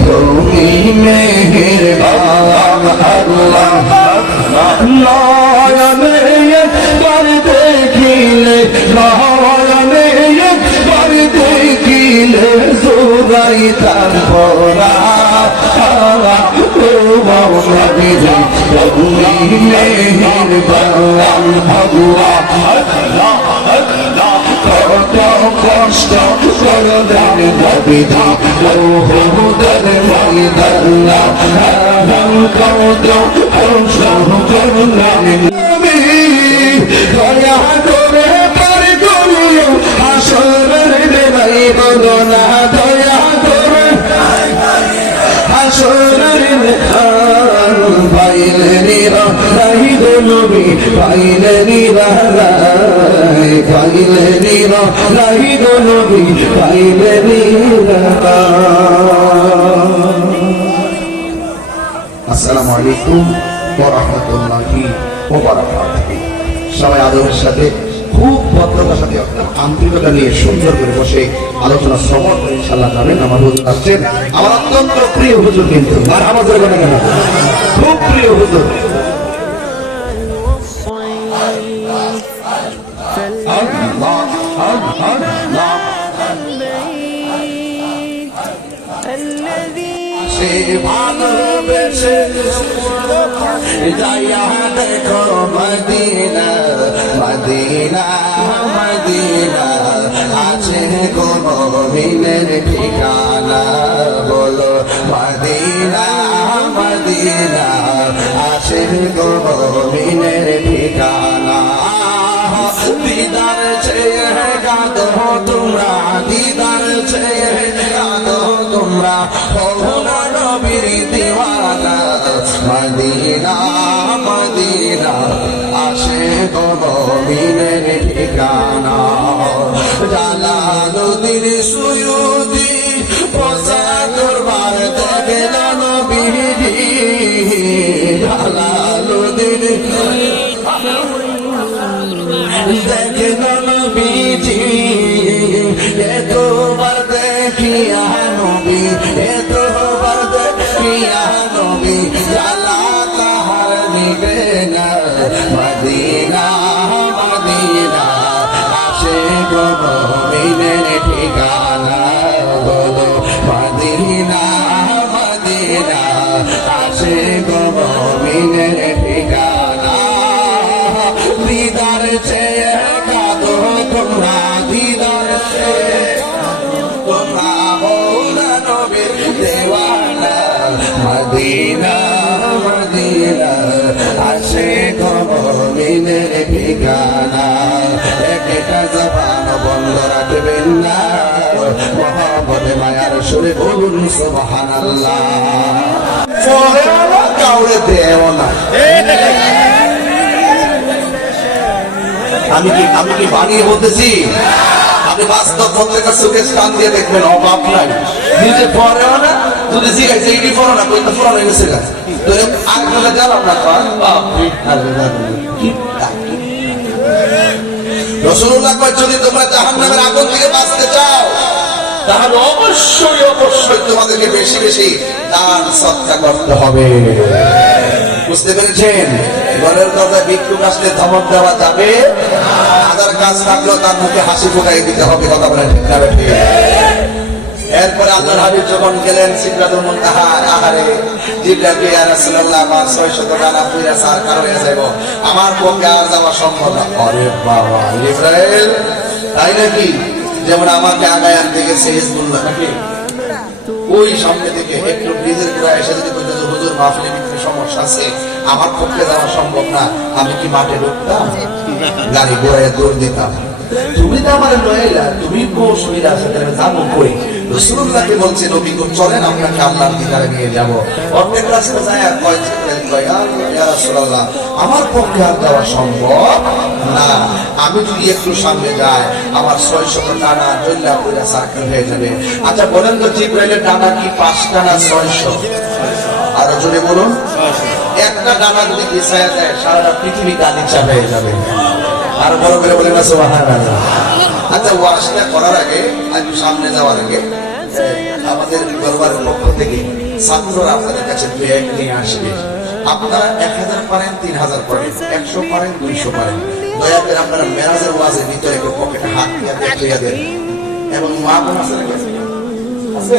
তুমি মেহেরবান আল্লাহ নয়নে একবার দেখিলে নয়নে একবার দেখিলে জোগাই তার পরা তুমি মেহেরবান আল্লাহ কত কষ্ট করলেন নবীজি বহুদের ময়দানা কত কষ্ট করলেন নবী দয়া করে পার করিও আসরের বেলাই বলো না দয়া করে আসরের বেলাই পাইলে নিরা পাইলে নিরা আসসালামু আলাইকুম ওয়া সবাই আদরের সাথে খুব ভদ্রতার সাথে আন্তরিকতা নিয়ে সুন্দর করে বসে আলোচনা শ্রবণ করে ইনশাআল্লাহ যাবেন। আমার হুজুর আসছেন। আমার অত্যন্ত প্রিয় হুজুর কিন্তু, আর আমাদের কেন? খুব প্রিয় হুজুর। আল্লাহ আল্লাহ الذي সে ভালোবেসে যাইয়া দেখো মদিনা মদিনা মদিনা আছে কোনো মিনের ঠিকানা বলো মদিনা মদিনা আছে কোনো মিনের ঠিকানা দিদার চেয়ে তোমরা, দিদার চেয়ে কাঁদো তোমরা। হৌরা নবীর দিওয়ানা, মদিনা মদিনা, আসে গমিনের ঠিকানা। জালালুদ্দিন নবীজি এতবার দেখিয়া নবী এতবার দেখিয়া নবী জালা তাহার মদিনা মদিনা আসে গমিনের ঠিকানা। একটা জবান বন্ধ রাখবেন না। মহাবত মায়ার সুরে বলুন, সুবহানাল্লাহ। কাউরে দেও না। আমি কি আমি কি বানিয়ে বলতেছি আপনি বাস্তব প্রত্যেকটা স্থান দিয়ে দেখবেন, অভাব নাই। নিজে না, যদি জিজ্ঞাসা এইটি পড়ো না পড়ো না গেছে তো তোমরা জাহান নামের আগুন থেকে বাঁচতে চাও, তাহলে অবশ্যই অবশ্যই তোমাদেরকে বেশি বেশি দান করতে হবে। বুঝতে পেরেছেন? ঘরের দরজায় ভিক্ষুক আসলে ধমক দেওয়া যাবে। আদার কাজ থাকলেও তার মুখে হাসি ফুটাই দিতে হবে, কথা বলে ঠিক না এরপরে আল্লাহর হাবিব যখন গেলেন আহারে ইয়া রাসূলুল্লাহ আমার 600 টাকা পুরা সার কার হয়ে যাব আমার পক্ষে আর যাওয়া সম্ভব না। আরে বাবা তাই নাকি? যেমন আমাকে আগায় আনতে গেছে হিজবুল্লাহ ওই সামনে থেকে একটু ব্রিজের গোড়া এসে যদি বলতে হুজুর মাহফিলের ভিতরে সমস্যা আছে আমার পক্ষে যাওয়া সম্ভব না। আমি কি মাঠে ঢুকতাম? গাড়ি গোড়ায় দৌড় দিতাম। তুমি তো আমার লয়াইলা তুমি আছে তাহলে যাব কই? রসুল্লাহকে বলছে নবী চলেন আপনাকে আল্লাহর নিয়ে অর্ধেক যায় আর কয় জিবরাইল কয়, "ইয়া ইয়া রাসূলুল্লাহ, আমার পক্ষে আর সম্ভব না। আমি যদি একটু সামনে যাই আমার টানা জল্লা করে সার্কেল হয়ে যাবে। আচ্ছা বলেন তো জিব্রাইলের টানা কি পাঁচটা না ছয়শো আরও জোরে বলুন। একটা ডানা যদি পিছায় যায়, সারাটা পৃথিবী গালিচা হয়ে যাবে। আর বড় করে বলে না সোহান আচ্ছা ওয়াশটা করার আগে, একটু সামনে যাওয়ার আগে আমাদের দরবারের পক্ষ থেকে ছাত্ররা আপনাদের কাছে দু এক নিয়ে আসবে। আপনারা এক হাজার পারেন, তিন হাজার পারেন, একশো পারেন, দুইশো পারেন। দয়া করে আপনারা মেরাজের ওয়াজের ভিতরে পকেটে হাত দিয়ে দেন। এবং মা বোন আছে আছে?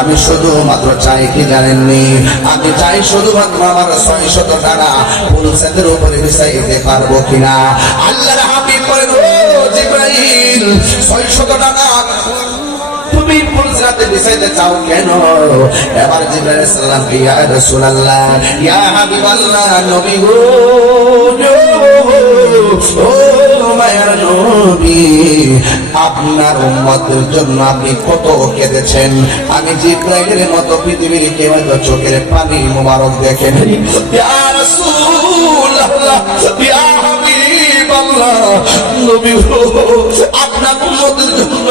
আমি শুধুমাত্র চাই কি জানেননি আমি চাই শুধুমাত্র আমার ছয় শত টাকা সেতের উপরে বিছাইতে পারব কিনা আল্লাহর হাবিব ছয় শত টাকা তুমি কেন সাল্লাম ইয়া ইয়া নবী গো মায়ের নবী, আপনার উম্মতের জন্য আপনি কত কেঁদেছেন? আমি জিব্রাইলের মতো পৃথিবীর কেউ হয়তো চোখের পানি মোবারক দেখেন। আপনার উম্মতের জন্য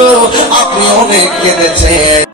আপনি অনেক কেঁদেছেন।